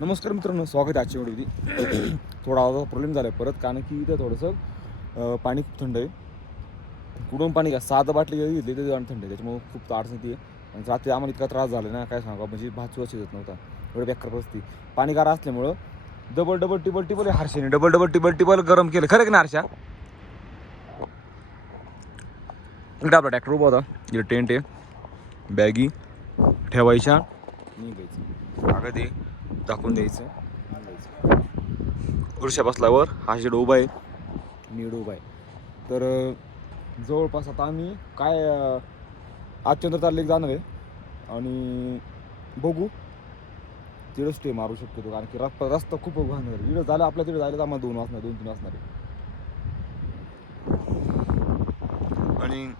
नमस्कार मित्रांनो स्वागत आहे आजच्या वेळी थोडा आवाजाचा प्रॉब्लेम झाला आहे परत कारण की इथं थोडंसं पाणी खूप थंड आहे. कुठून पाणी का सात बाटली जरी घेतली तरी आणि थंड आहे त्याच्यामुळे खूप अडचण येते आणि रात्री आम्हाला इतका त्रास झाला ना काय सांगा म्हणजे भात सुद्धा नव्हता. एवढं बेकार असती पाणी गार असल्यामुळं डबल डबल टिबल टिबल हारशाने डबल डबल टिबल टिबल गरम केलं. खरं की ना हारशा इकडे आपला ट्रॅक्टर उभा होता. इकडे टेंट आहे. बॅगी ठेवायच्या. निघायचं. अगं ते दाखवून द्यायचं. वृषा बसल्यावर हा शेड उभा आहे. नीड उभा आहे. तर जवळपास आता आम्ही काय आजच्या चालले जाणार आहे. आणि बघू. तिथं स्टे मारू शकतो तो कारण की रस्ता रस्ता खूप वाहणार आहे. इकडं झालं आपल्या तिकडे जायला आम्हाला दोन वाजणार दोन तीन वाजणार आहे. आणि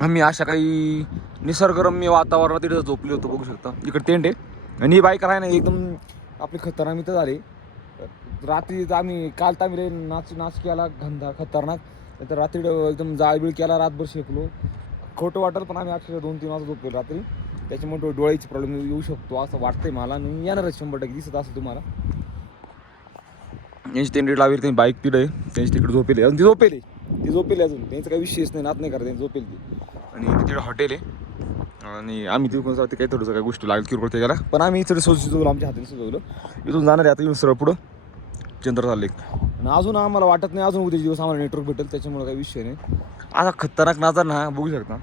आम्ही अशा काही निसर्गरम्य वातावरणात तिथं झोपले होतो बघू शकता. इकडे टेंट आहे. आणि ही बाईक आहे ना एकदम आपली खतरनाक मित्र झाली. रात्री तर आम्ही काल तर आम्ही नाच नाच केला धंदा खतरनाक. तर रात्री एकदम जाळबीळ केला रातभर शेकलो. खोटं वाटेल पण आम्ही अक्षरशः दोन तीन वाजता झोपलो रात्री. त्याच्यामुळे डोळ्याची प्रॉब्लेम येऊ शकतो असं वाटतंय मला. आणि येणारच शंभर टक्के दिसत असेल तुम्हाला. यांची टेंडेड लावेल त्यांनी बाईक तिकडे आहे त्यांची तिकडे झोपेल. आहे. अजून ती झोपेल. आहे. ती झोपेल अजून. त्यांचं काही विषयच नाही नात नाही करत त्यांनी झोपेल ती. आणि तिकडे हॉटेल आहे. आणि आम्ही तिकडून जाते काही थोडंसं काही गोष्टी लागेल किरकोळ ते गेला पण आम्ही इकडे सुचवलं आमच्या हाताने सुचवलं इथून जाणार आहे आता इथून सरळ पुढं चंद्र झाले. आणि अजून आम्हाला वाटत नाही अजून उद्या दिवस आम्हाला नेटवर्क भेटेल त्याच्यामुळे काही विषय नाही. असा खतरनाक नाचा ना बघू शकता.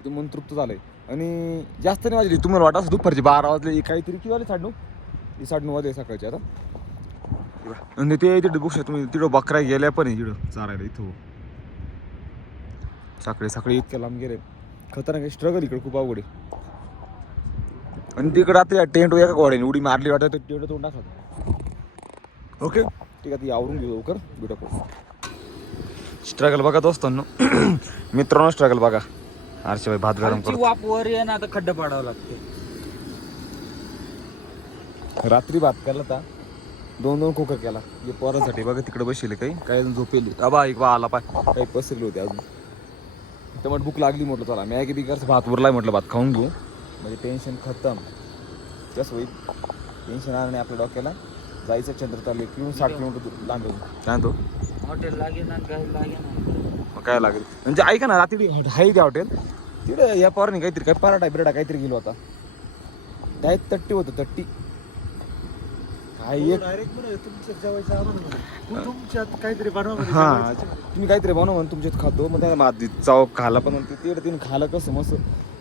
इथून मन तृप्त झालं आहे आणि जास्त नाही वाजली तुम्हाला वाटत असं दुपारचे बारा वाजले काहीतरी किती वाजले साडे नऊ? साडे नऊ वाजले सकाळचे आता. आणि ते तिथे बघू शकता तुम्ही तिथं बकऱ्या गेल्या पण आहे तिथं चारायला इथं. सकाळी सकाळी इतक्या लांब गेले. खतरनाक स्ट्रगल इकडे खूप अवघड आहे. आणि तिकडे रात्री टेंट एका गोड्याने उडी मारली वाटत. तर टेंट तोंड टाकत ओके ठीक आहे ती आवरून घेऊ लवकर. भेटू स्ट्रगल बघत असतो ना मित्रांनो स्ट्रगल बघा. हर्षभाई भात गरम करतो. वाप वर ये ना आता खड्डा पाडावं लागते रात्री भात केला होता. दोन दोन कुकर केला. पोरांसाठी बघा तिकडे बसले काही. काही अजून झोपेली. अबा एक बा आला पाय. काही पसरले होते अजून. तर मग भूक लागली म्हटलं चला. मॅगी बिगरचं भात उरलाय म्हटलं भात खाऊन घेऊ. म्हणजे टेन्शन खतम. कसं होईल टेन्शन आलं नाही आपल्या डोक्याला. जायचं चंद्र चालले किंवा साठ किलोमीटर लांब. काय म्हणतो? हॉटेल लागे ना काही लागे ना मग काय लागेल? म्हणजे ऐका ना रात्री आहे ते हॉटेल. तिकडे या पोराने काहीतरी काय पराठा बिराठा काहीतरी गेलो होता. त्या तट्टी होतं तट्टी. काय एक काहीतरी हा तुम्ही काहीतरी बनवा म्हणून तुमच्यात खातो. मग त्या मादी चाव खाला पण म्हणते तिकडे तिने खाला कसं मस्त.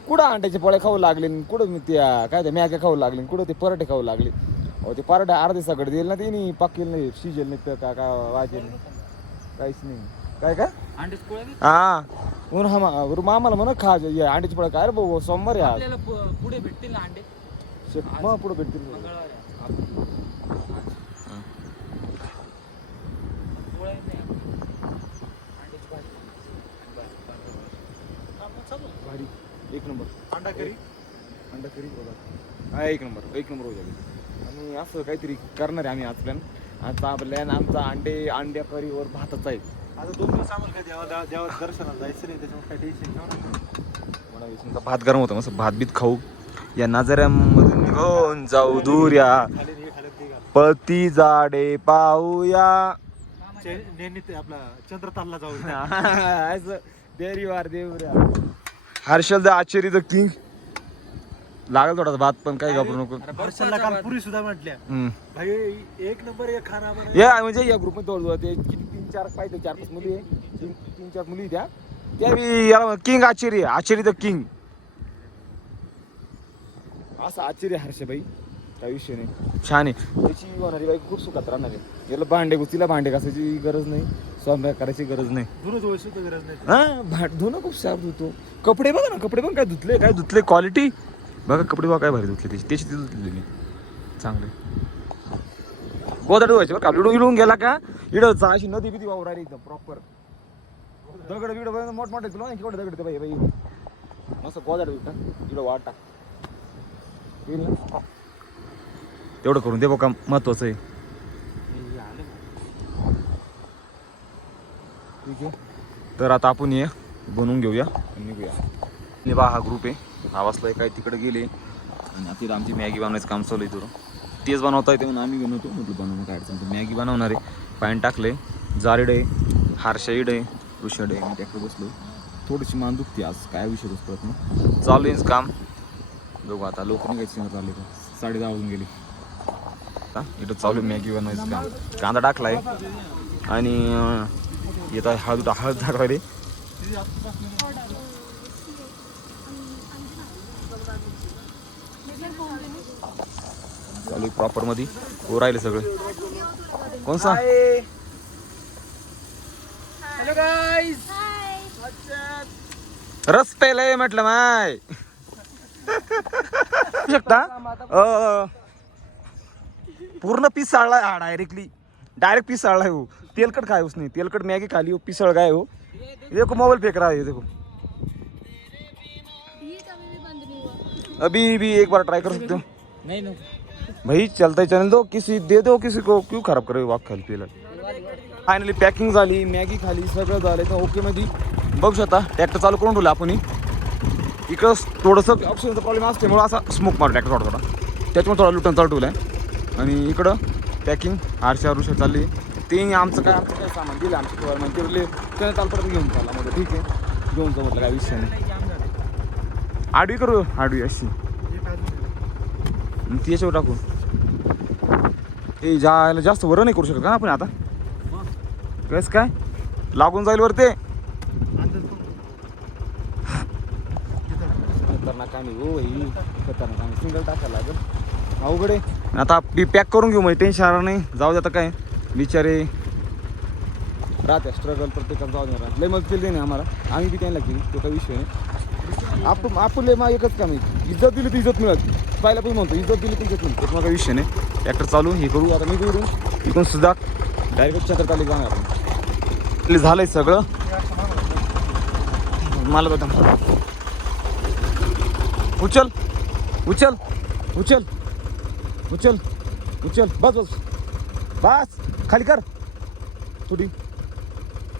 कुठं अंड्याचे पोळे खाऊ लागले न कुठं मी त्या काय त्या मॅग्या खाऊ लागले न कुठं ते पराठे खाऊ लागले. अहो ते पराठे अर्धे सगळे दिले ना त्यांनी पाकेल नाही शिजेल नाही तर का का वाजेल नाही. काहीच नाही. काय काय? पोळ्या. हा. म्हणून हा मा- मामाला म्हणा खा ये अंड्याचे पोळे काय रे भाऊ सोमवार आहे आज. आपल्याला प- पुढे भेटतील ना अंडे? मग पुढे भेटतील. मंगळवार आहे. आप- पोळ्या नाही. अंड्याची भाजी. भारी एक नंबर. अंडा करी अंडा करी बघा हा एक नंबर एक नंबर होईल आणि असं काहीतरी करणार आहे आम्ही आज प्लॅन आता प्लॅन आमचा अंडे अंड्या करीवर भाताचा आहे. आता दोन दिवस आम्हाला काय देवा देवा- दर्शनाला जायचं नाही त्याच्यामुळे काय टेन्शन मला भात गरम होता मस्त भात बीत खाऊ. या नजऱ्यामधून निघून जाऊ दूर या. पती जाडे पाहूया. आपला चंद्रतालला जाऊ. देरीवार देवऱ्या हर्षल द आश्चर्य द किंग. लागल थोडासा भात पण काय घाबरू नको. हर्षलला काल. पुरी सुद्धा म्हटल्या. हम्म. भाई एक नंबर एक खाना. या म्हणजे या ग्रुपमध्ये जवळ ते किती तीन चार पाहिजे चार पाच मुली आहे. तीन तीन चार मुली त्या. त्या बी याला किंग आश्चर्य आश्चर्य द किंग. असं आश्चर्य हर्षभाई काही विषय नाही. छान आहे. त्याची होणारी बाई खूप सुखात राहणार आहे. याला भांडे तिला भांडे घासायची गरज नाही स्वयंपाक करायची गरज नाही. गरज नाही. हा धुणं खूप साफ धुतो. कपडे बघा ना कपडे पण काय धुतले? काय धुतले? क्वालिटी बघा कपडे बघा काय भारी धुतले त्याची. त्याची ती धुतलेली चांगले. गोदाड धुवायचे बरं का? इडून इडून गेला का? इडं अशी नदी बिदी वावरायला एकदम प्रॉपर दगड बघा मोठमोठे तुला नाही केवढे दगड ते बाई बाई. मस्त गोदाड बिगटा इडं वाट. ना? एवढं करून दे बघा महत्वाचं आहे. ठीक आहे. तर आता आपण ये बनवून घेऊया निघूया. आणि बा हा ग्रुप आहे. हा वाजलाय काय तिकडे गेले. आणि आता आमची मॅगी बनवायचं काम चालू आहे तुला तेच बनवता येते म्हणून आम्ही बनवतो. म्हटलं बनवून काय अडचण मॅगी बनवणार आहे. पाणी आहे जारीड आहे. हारशाईड आहे. ऋषड आहे. मी त्याकडे बसलो थोडीशी मान दुखते आज. काय विषय कळत नाही चालू आहेच काम. बघू आता. लोक निघायची चालले का? साडे दहा वाजून गेली. आता इथं चालू मॅगी बनवायचं काम. कांदा टाकलाय. आणि येत आहे हळद हळद टाकवायला चालू प्रॉपरमध्ये. हो राहिले सगळे. कोणसा हॅलो गाईज रस पेलय म्हटलं माय. शकता अ, पूर्ण पीस साळलाय हा डायरेक्टली डायरेक्ट पीस साळलाय हो. तेलकट खाय उसने. तेलकट मॅगी खाली हो पिसळ गाय हो. देखो मोबाइल फेंक रहा है देखो. अभी भी एक बार ट्राई कर सकते हो नाही. ना भाई चलता ही चैनल दो किसी दे दो किसी को क्यों खराब करे वाक खाली पिला फायनली पॅकिंग झाली मॅगी खाली सगळं झालं. तर ओके मध्ये बघू शकता ट्रॅक्टर चालू करून ठेवलं आपण इकडं थोडंसं ऑक्सिजनचा प्रॉब्लेम असल्यामुळं असा स्मोक मार ट्रॅक्टर थोडा थोडा त्याच्यामुळे थोडा लुटन चालू ठेवलं आहे आणि इकडं पॅकिंग आरशा आरुशा चालली. ते आमचं काय आमचं काय सामान दिलं आमच्या किंवा मग तिरले त्याने तालपर्यंत घेऊन चालला म्हटलं ठीक आहे. घेऊन जाऊ म्हटलं काय विषय नाही. आडवी करू आडवी अशी. ती याच्यावर टाकू. ए जायला जास्त वर नाही करू शकत का आपण आता? कस काय? लागून जाईल वर ते खतरनाक आम्ही हो खतरनाक आम्ही. सिंगल टाकायला लागेल. अवघड आहे. आता मी पॅक करून घेऊ म्हणजे टेन्शन आलं नाही. जाऊ दे आता काय. बिचारे. राहत्या स्ट्रगल प्रत्येकाला जाऊ द्या लय मदत केली नाही आम्हाला. आम्ही बी त्यांना केली तो काही विषय नाही. आपण आपण लय मा एकच काम? आहे इज्जत दिली तर इज्जत मिळत. पाहिला पण म्हणतो इज्जत दिली तर इज्जत मिळत. त्याचा काही विषय नाही. ट्रॅक्टर चालू हे करू. आता मी करू इकडून सुद्धा डायरेक्ट छत्र चालू जाणार. आपण आपलं झालंय सगळं. मला बघा उचल. उचल. उचल. उचल उचल बस बस. बस खाली कर. थोडी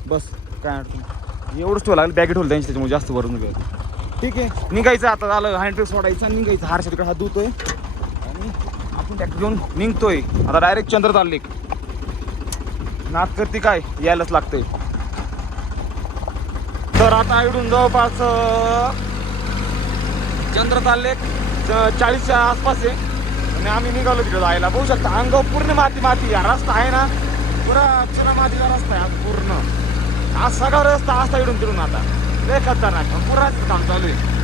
बस काय अडचण नाही. एवढंच ठेवा लागेल बॅगेट ठेवलं त्यांच्या त्याच्यामुळे जास्त वरून घ्यायचं ठीक आहे. निघायचं आता झालं हँड सोडायचं निघायचं. हारशा तिकडे हात धुतोय. आणि आपण ट्रॅक्टर घेऊन निघतोय. आता डायरेक्ट चंद्र चालले नात करते काय? यायलाच लागतंय. तर आता इकडून जवळपास चंद्र चालले चाळीसच्या आसपास आहे. आणि आम्ही निघालो तिकडे जायला. बघू शकता अंग पूर्ण माती माती हा रस्ता आहे ना? पुरा चुना मातीचा रस्ता आहे आज पूर्ण. आज सगळा रस्ता असता इडून तिडून आता. लय खतरनाक. पुरा काम चालू आहे.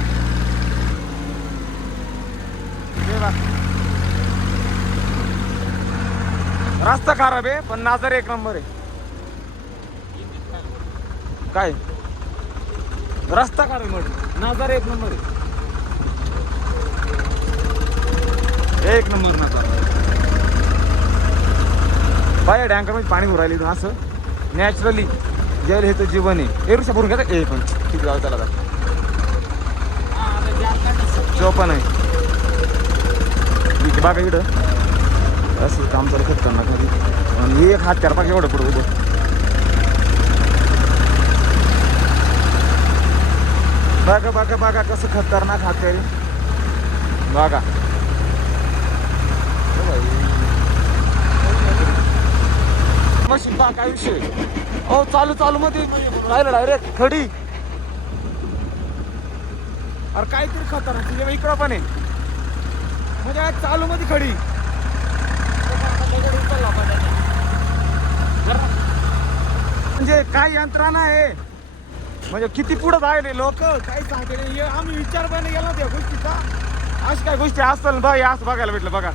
रस्ता खराब आहे पण नाजर एक नंबर आहे. काय? रस्ता खराब आहे नाजर एक नंबर आहे. एक नंबर नका बाय डँकरमध्ये पाणी उरायली इथून असं. नॅचरली जेल हे तर जीवन आहे. ए रुषा भरून घ्या ए पण. ठीक जाऊ त्याला आता. पण आहे. इथे बघा इकडं असं काम चालू खतरनाकमध्ये आणि एक हात चार पाक एवढं पुढं उद्या बघा बघा बघा कसं खतरनाक हात आहे. बघा. मशीन पहा काय विषय हो चालू चालू मध्ये राहिलं डायरेक्ट खडी. अरे काहीतरी खतरनाक तुझ्या इकडं पण आहे. म्हणजे आज चालू मध्ये खडी. म्हणजे काय यंत्रणा आहे? म्हणजे किती पुढे जायले लोक? काय सांगते? नाही. आम्ही विचार पण गेलो त्या गोष्टीचा. अशा काय गोष्टी असतात बघ असं बघायला भेटलं बघा.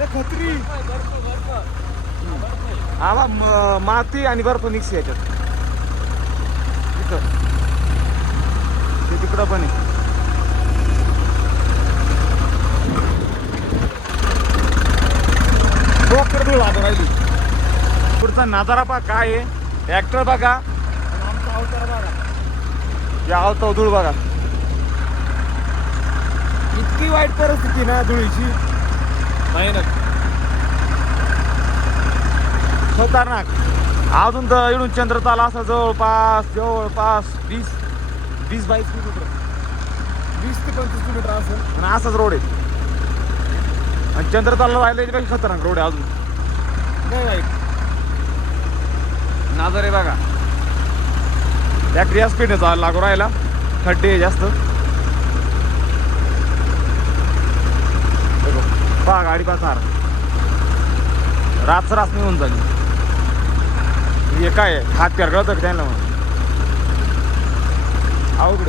ते खत्री. हा माती आणि बर्फ मिक्स आहे याच्यात. इथं. ते तिकडं पण आहे. राहिली. पुढचा नजारा पा काय आहे. ट्रॅक्टर बघा. आमचा अवतार बघा या अवतार धूळ बघा. इतकी वाईट परिस्थिती ना धुळीची. भयानक खतरनाक. अजून तर इकडून चंद्रताल असा जवळपास जवळपास वीस वीस बावीस किलोमीटर. वीस ते पंचवीस किलोमीटर असेल आणि असाच रोड आहे. आणि चंद्रतालला राहिलं याच्यापेक्षा खतरनाक रोड आहे अजून. नाही वाईट नाजर आहे बघा. त्या क्रिया स्पीडने चालायला लागू राहिला. खड्डे जास्त बघू. पहा गाडी पहा सार रास नाही निघून झाली हे काय आहे? हात प्यार त्यांना मग अवघड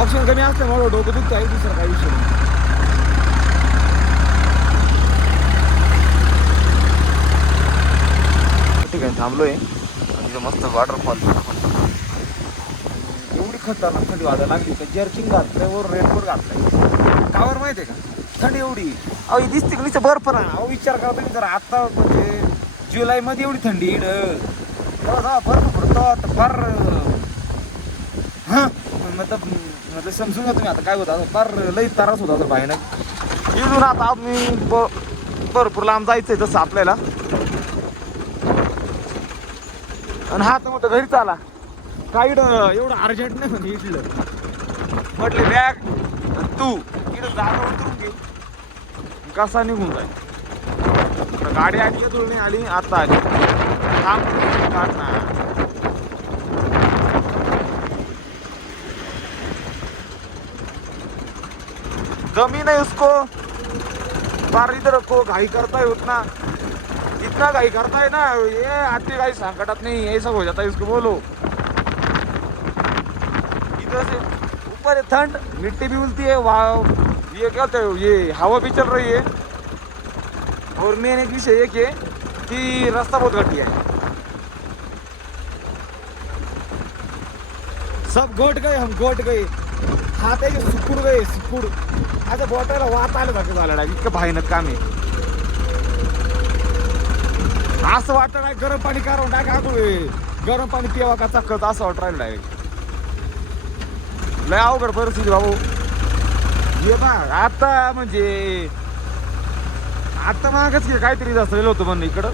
ऑप्शन कमी असल्यामुळे डोकं दुखतं आहे दुसरं काही विषय नाही. ठिकाणी थांबलोय. आहे इथं मस्त वॉटरफॉल एवढी खतरनाक थंडी वाजायला लागली तर जर्किंग घातलं वर रेनकोट घातलाय. कावर माहिती आहे का? थंडी एवढी. अहो ही दिसते का? नुसतं बर्फ ना अहो विचार करा तुम्ही जर. आता म्हणजे जुलैमध्ये एवढी थंडी इड बर्फ पडतो तर फार हां? मतलब मतलब समजून घ्या तुम्ही आता काय होतं. फार लई त्रास होता तर भयानक इजून आता आम्ही ब भरपूर लांब जायचंय तसं आपल्याला. आणि हा तर मोठं घरीच आला काही एवढं अर्जंट नाही म्हणजे इडलं म्हटले बॅग तू जागा उतरून कसा निघून जाईल? गाडी आली तुला नाही आली? आता आली. थांब काढणार. जमीन है उसको. बार इधर को घाई करता है उतना इतना घाई करता है ना. ये आती गाड़ी संकटात नहीं. ऐसा हो जाता है इसको बोलो. इधर से ऊपर है ठंड मिट्टी भी उलती है वहाँ ये क्या होता है ये हवा भी चल रही है। और मेन एक विषय एक है कि रास्ता बहुत घटिया है। सब गोट गए हम गोट गए। हात आहे सुकूड गए सुकूड। आता बोटायला वात आलं सारखं झालं डायरेक्ट. इतकं भयानक काम आहे असं वाटतं नाही गरम पाणी काढून डाय काकू गरम पाणी पिवा का चक्कत असं वाटत राहिलं डायरेक्ट लय अवघड परिस्थिती बाबू. हे बा आता म्हणजे आता मागच की काहीतरी असलेलं होतं म्हणणं इकडं.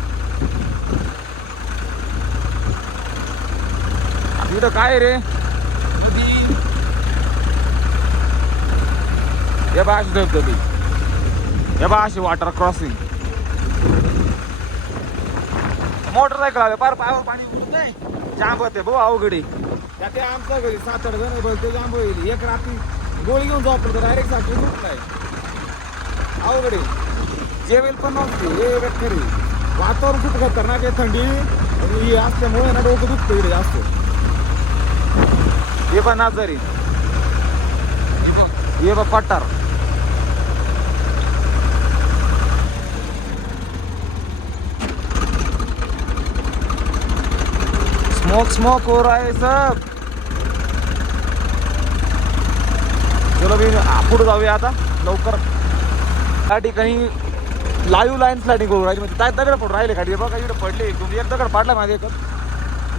इकडं काय रे? नदी. हे बा अशी धबधबी. हे बा अशी वॉटर क्रॉसिंग मोटरसायकल आले पार पायावर पाणी उतरत नाही. जांब होते भाऊ अवघडे त्या ते आमचं घरी सात आठ जण बोलते जांब होईल. एक रात्री गोळी घेऊन तर डायरेक्ट साखळी उठलाय अवघडे जेवेल पण नव्हते. हे खरी वातावरण खूप खतरनाक आहे थंडी. आणि ही असल्यामुळे ना डोकं दुखतं इकडे जास्त. हे पण आजारी ये बा पट्टार स्मोक स्मोक हो रहा है सब. चलो मी पुढे जाऊया आता लवकर. त्या ठिकाणी लाईव्ह लाईन स्लायडिंग करू राहिली म्हणजे काय दगड पडून राहिले गाडी बघा इकडे पडले एक एक दगड पाडला माझ्या एकच.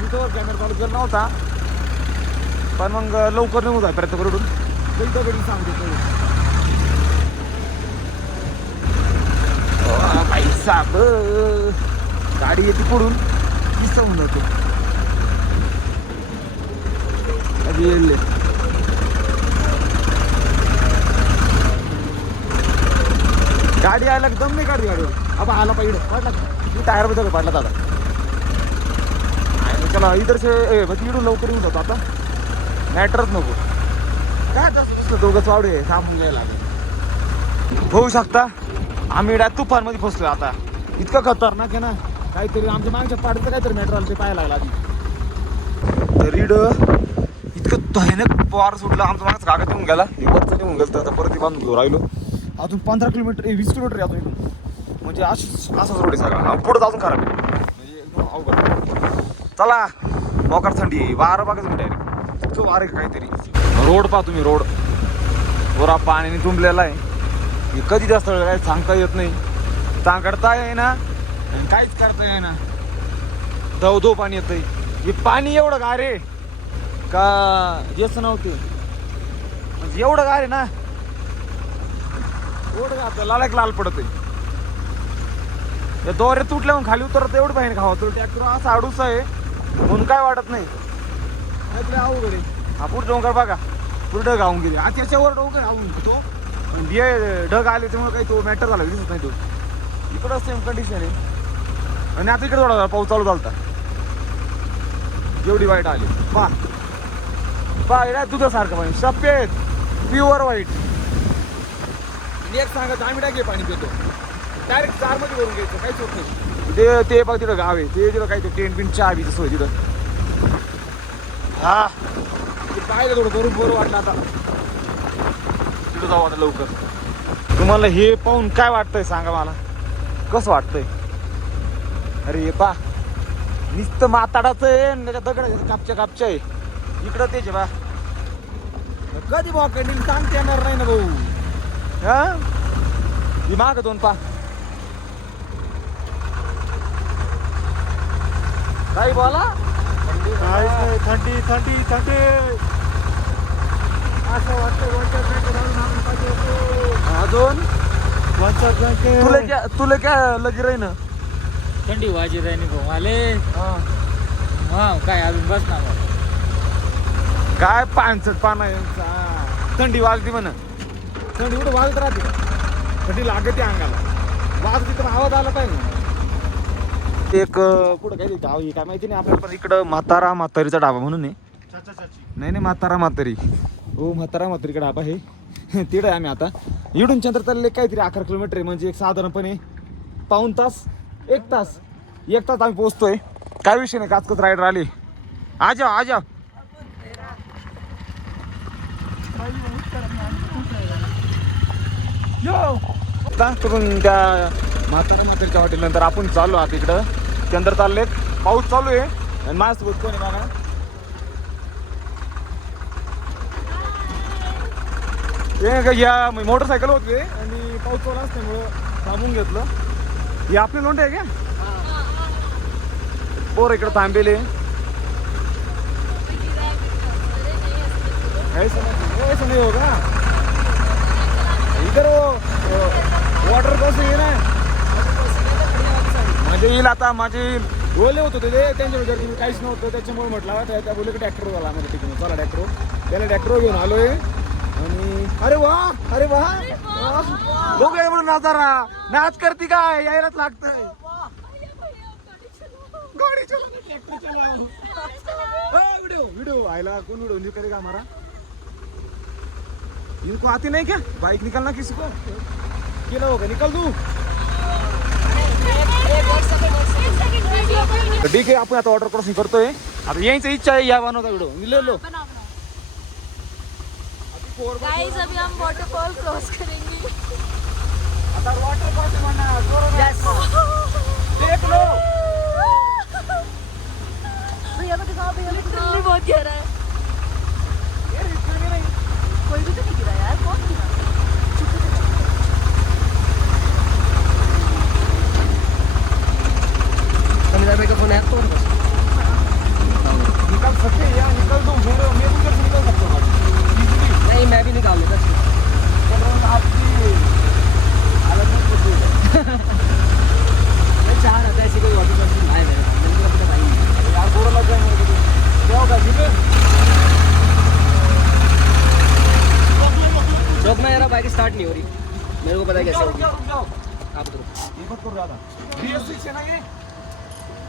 मी तो कॅमेरा चालू केला नव्हता. पण मग लवकर निघून जाय प्रयत्न करून. दगडी सांगते भाई साब गाडी येते पडून दिसवून जातो कधी येईल गाडी आयला दम नाही काढली गाडी अब आला पाहिजे पडला मी टायर बदल पडला दादा. चला इधर से ए इकडून लवकर येऊन जातो आता. मॅटरच नको. काय तसं दुसरं दोघंच वावडे थांबून घ्यायला लागेल. होऊ शकता. आम्ही इड्या तुफानमध्ये फसलो आता. इतकं खतरनाक आहे ना. काहीतरी आमच्या मागच्या पाडचं काहीतरी मॅटर आलं ते पाहायला लागला आधी. तर इड इतकं भयानक पार सुटलं. आमचं मागचं कागद येऊन गेला. हे वरचं येऊन गेलं तर आता परत बांधून घेऊन राहिलो. अजून पंधरा किलोमीटर ए, वीस किलोमीटर आहे अजून इथून. म्हणजे अशी असाच रोड आहे सगळा पुढं अजून खराब आहे. म्हणजे एकदम अवघड. चला मोकार थंडी वारं बघाच तुम्ही डायरेक्ट इतकं वारं आहे काहीतरी. रोड पहा तुम्ही रोड. पुरा पाण्याने तुंबलेला आहे. हे कधी जास्त वेळ काय सांगता येत नाही. सांगडता आहे आणि काहीच करता येईना. धव धो पाणी येतंय. हे पाणी एवढं गार. आहे का येच नव्हते. म्हणजे एवढं गार आहे ना. एवढं गार लाल लाल पडत आहे? दोरे मग खाली उतरत एवढं पाहिजे खावा तर ट्रॅक्टर असा आडूस आहे म्हणून काय वाटत नाही. अवघड हा पुढं डोंगर बघा. पुढं गावून गेले. हा त्याच्यावर डोंगर घेतो आणि हे ढग आले त्यामुळे काही तो मॅटर झाला दिसत नाही तो. इकडं सेम कंडिशन आहे. आणि आता इकडे थोडा पाऊस चालू झालता. जेवढी वाईट आली. पा पा दुधासारखं पाणी. सफेद प्युअर वाईट एक सांगत आम्ही टाके पाणी पितो. डायरेक्ट कारमध्ये भरून घ्यायचं काहीच होत नाही. ते ते बघ तिथं गाव आहे. ते तिथं काही टेंट बिंट चहा बी सोय तिथं. हा. ते पाहिलं थोडं बरोबर बरं वाटलं आता. तिथं जाऊ आता लवकर. तुम्हाला हे पाहून काय वाटतंय सांगा मला? कसं वाटतंय? अरे हे पा नुसतं माताडाचं आहे आणि त्याच्या दगड कापच्या कापच्या आहे. इकडं तेच आहे बा. कधी भाऊ कंडील सांगता येणार नाही ना भाऊ. हा? ही माग दोन पा. काही बोला? काहीच नाही थंडी थंडी थंडी. असं वाटतं जाऊन पाहिजे. अजून? तुला क्या तुला काय लगी राही ना? थंडी वाजी राहिली भाऊ आले हा. काय अजून बस ना काय पानसट पान आहे यांचा. थंडी वाजते म्हणा. थंडी कुठं वाजत राहते? का? थंडी लागते अंगाला. वाजते तर आवाज आला पाहिजे एक कुठं काय गाव काय माहिती नाही आपल्याला पण इकडं म्हातारा म्हातारीचा डाबा म्हणून आहे. नाही नाही म्हातारा म्हातारी. हो म्हातारा म्हातारीकडे डाबा आहे. तिकडे आहे आम्ही आता. इडून चंद्र चालले काहीतरी अकरा किलोमीटर आहे म्हणजे एक साधारणपणे पाऊन तास एक तास. एक तास आम्ही पोहोचतोय. काय विषय नाही काचकच रायडर आली. आ जाओ. आता करून त्या म्हातारा म्हातारीच्या हॉटेल नंतर आपण चाललो आहात इकडं. चंद्र चाललेत. पाऊस चालू आहे. आणि माझ्यासोबत कोण आहे बघा? हे का या मोटरसायकल होती. आणि पाऊस चालू असल्यामुळं थांबून घेतलं. हे आपले लोंढे आहे का? पोर इकडे थांबेले. ऐसा नहीं ऐसा नहीं इधर वो वॉटर कसं ये ना माझे येईल आता माझे येईल. ओले होत ते त्यांच्या विचार तुम्ही काहीच नव्हतं त्याच्यामुळे म्हटलं त्या त्या बोलले की ट्रॅक्टर झाला आम्हाला तिकडून चला ट्रॅक्टर त्याला ट्रॅक्टर घेऊन आलोय. आणि अरे वा अरे वा बघू म्हणून नाचारा नाच करते काय? यायलाच लागतंय. गाडी चला. वीडियो वीडियो आयला कौन वीडियो नहीं करेगा हमारा इनको आती नहीं क्या? बाइक निकलना किसी को? केला होगा निकल दू? तर ठीक आहे आपण आता ऑर्डर क्रॉसिंग करतोय आता यायची इच्छा आहे या बनवता व्हिडिओ मी लो गाइस अभी हम वाटरफॉल क्रॉस करेंगे। आता वॉटर क्रॉसिंग म्हणणार देख लो। भैया को दिखाओ भैया दिखाओ। बहुत गहरा है। कोई भी तो नहीं गिरा यार कौन गिरा निकल सकते हैं या निकल दो मेरे मेरे उधर से निकल सकते हो नाही मैं भी निकाल लेता आपकी हालत मत पूछिए चाह रहा था ऐसी कोई वाटर क्रॉसिंग आए मेरे मैंने कहा पता भाई यार बोरा लग जाएंगे मुझे तो। क्या होगा ठीक है चौक में मेरा बाइक स्टार्ट नहीं हो रही मेरे को पता है कैसे रुक होगी जाओ रुक जाओ आप उतरो ये मत करो ज्यादा BS6 है ना ये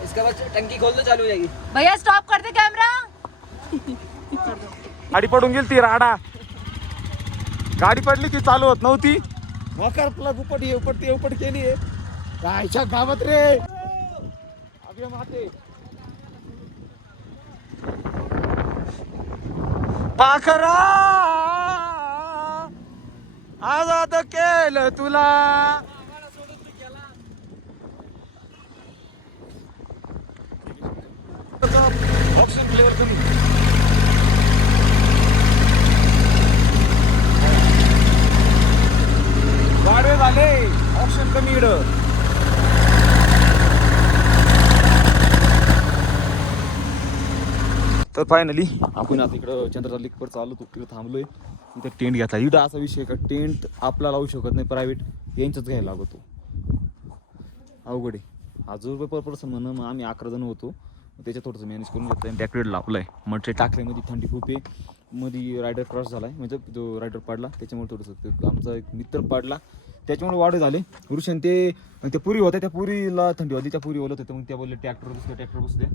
इसके बाद टंकी खोल दो चालू हो जाएगी भैया स्टॉप कर दे कैमरा गाडी पडून गेली ती राडा. गाडी पडली ती चालू होत नव्हती. मकर प्लग उपट ये उपट ते उपट केली आहे. कायच्या गावात रे. अगे माते. पाखरा! आजाद केलं तुला. ऑप्शन तुम्ही. गाडवे झाले. ऑप्शन कमी इड. तर फायनली आपण आता इकडं चंद्रचा लिकवर चालू तो तिकडे थांबलोय. इथं टेंट घेतला. इथं असा विषय आहे का? टेंट आपला लावू शकत नाही प्रायव्हेट यांच्याच घ्यायला लागतो. अवघड आहे. हजार रुपये पर पर्सन म्हणून मग आम्ही अकरा जण होतो. त्याच्या थोडंसं मॅनेज करून घेतलं आणि टॅक्रेट लावलं आहे म्हणजे थंडी खूप आहे. मध्ये रायडर क्रॉस झाला आहे म्हणजे जो रायडर पाडला त्याच्यामुळे थोडंसं ते आमचा एक मित्र पाडला. त्याच्यामुळे वाढ झाले. ऋषण ते त्या पुरी होत्या त्या पुरीला थंडी होती त्या पुरी ओलत होत्या मग त्या बोलले ट्रॅक्टर बसले ट्रॅक्टर बसले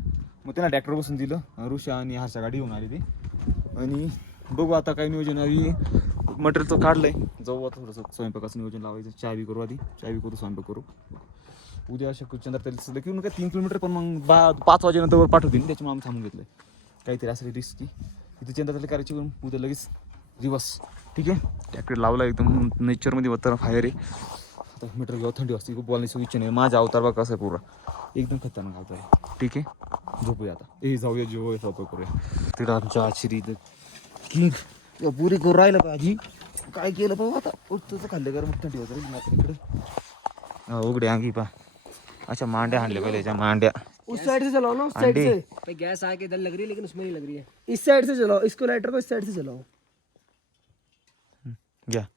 मग त्यांना ट्रॅक्टर बसून दिलं. ऋषा आणि हर्षा गाडी घेऊन आली ती आणि बघू आता काय नियोजन आधी मटेरियलचं काढलंय. जाऊ आता थोडंसं स्वयंपाकाचं नियोजन लावायचं. चहा बी करू आधी. चहा बी करू स्वयंपाक करू. उद्या शक्य चंद्र त्याला की काय तीन किलोमीटर पण मग बा पाच वाजेनंतर पाठवतील त्याच्यामुळे आम्ही थांबून घेतलंय. काहीतरी असं रिस्की इथे चंद्र त्याला करायची करून उद्या लगेच रिवर्स ठीक आहे? ट्रॅक्टर लावला एकदम नेचरमध्ये होतं फायर आहे. आता मीटर घेऊ थंडी वाजते खूप बोलण्याची इच्छा नाही. माझा अवतार बघा कसा आहे पुरा. एकदम खतरनाक अवतार आहे. ठीक आहे? झोपूया आता. ए जाऊया जेवूया स्वयंपाक करूया. तिथं आमच्या आश्री किंग पुरी करू राहिलं पाहिजे काय केलं पाहू आता? उठतं खाल्लं गरम थंडी होतं इकडे. उघडे अंगी पा. अच्छा मांड्या हाणले पहिले याच्या मांड्या। उस साइड से चलाओ ना उस साइड से। गैस आके इधर लग रही है लेकिन उसमें नहीं लग रही है। इस साइड से चलाओ इसको लाइटर को इस साइड से चलाओ। घ्या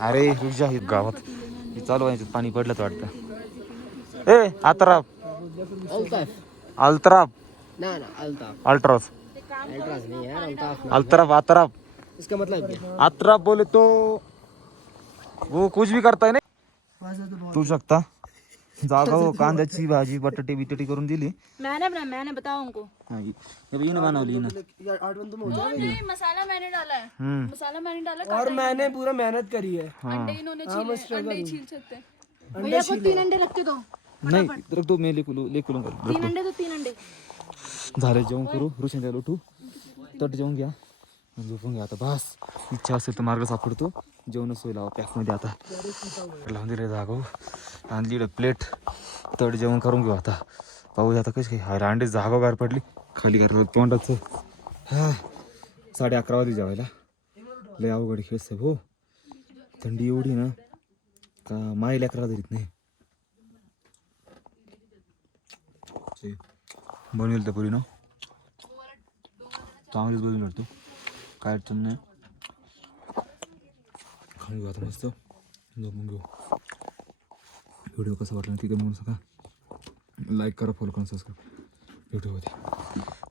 अरे रुजा हे गावात। हे चालू आहे याच्यात पाणी पडलं तर वाटतं। ए अल्ताफ। अल्तराप ना ना अल्ताफ। अल्ट्रास अल्ट्रास नहीं यार अल्ताफ अल्तराप आतराप इसका मतलब क्या? आतराप बोले तो वो कुछ भी करताय नाही तू शकता. जागा हो कांद्याची भाजी बटाटे बिटाटे करून दिली. मैंने बनाया मैंने बताओ उनको. हा, ये- ये हिनं बनवली हिनं आठ बंदे में वो नहीं मसाला मैंने डाला है. हम्म. मसाला मैंने डाला और मैंने पूरा मेहनत करी है. अंडे इन्होंने छीले अंडे ही छील सकते हैं. भैया को तीन अंडे रख के दो नाही रख दो मी लेकुलू लेकुलू कर तीन अंडे तो तीन अंडे. झाले जेवण करू रुशन द्यायला उठू. तट जेवण घ्या आणि झोपून घ्या आता बस. इच्छा असेल तर मार्ग सापडतो. जेवण सोय लावा पॅकमध्ये आता. लावून दिले जागो हो. आणली प्लेट तड जेवण करून घेऊ आता. पाहू आता कशी काही अरे जागा गार पडली. खाली गार तोंडाचं. हा. साडे अकरा वाजे जेवायला. लय अवघड खेळ साहेब हो. थंडी एवढी ना का माईल अकरा धरीत नाही. बनवेल तर पुरी ना चांगलीच बनवून काढतो काय अडचण नाही खाऊन घेऊ आता मस्त झोपून घेऊ व्हिडिओ कसा वाटला नक्की कमेंट करून सांगा लाईक करा फॉलो करा सबस्क्राईब व्हिडिओ होते